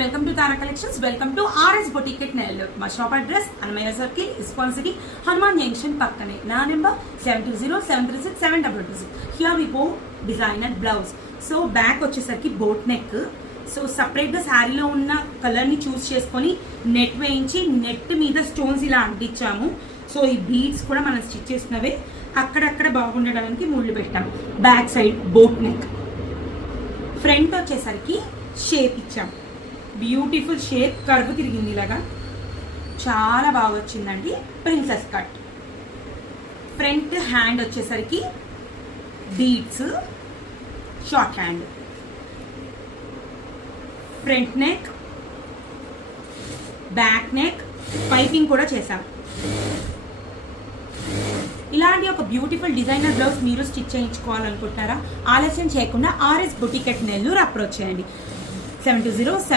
Welcome to Tara collections. Welcome to RS boutique at Nellore. మా shop address Annamayya circle, ISKCON city, Hanuman junction పక్కనే. నా number 7207367226. Here we go designer blouse. So back వచ్చేసరికి boat neck. So సపరేట్గా శారీలో ఉన్న కలర్ని చూస్ చేసుకొని నెట్ వేయించి నెట్ మీద స్టోన్స్ ఇలా అంటించాము. సో ఈ బీడ్స్ కూడా మనం స్టిచ్ చేసినవే, అక్కడక్కడ బాగుండడానికి ముళ్ళు పెట్టాం. Back side boat neck. Front వచ్చేసరికి షేప్ ఇచ్చాం. బ్యూటిఫుల్ షేప్, కర్వ్ తిరిగింది ఇలాగా, చాలా బాగా వచ్చిందండి. Princess cut. ఫ్రంట్ హ్యాండ్ వచ్చేసరికి beads, short hand. Front neck, back neck, piping కూడా చేసాం. ఇలాంటి ఒక బ్యూటిఫుల్ డిజైనర్ బ్లౌజ్ మీరు స్టిచ్ చేయించుకోవాలనుకుంటున్నారా? ఆలస్యం చేయకుండా RS boutique at Nellore approach చేయండి. 7207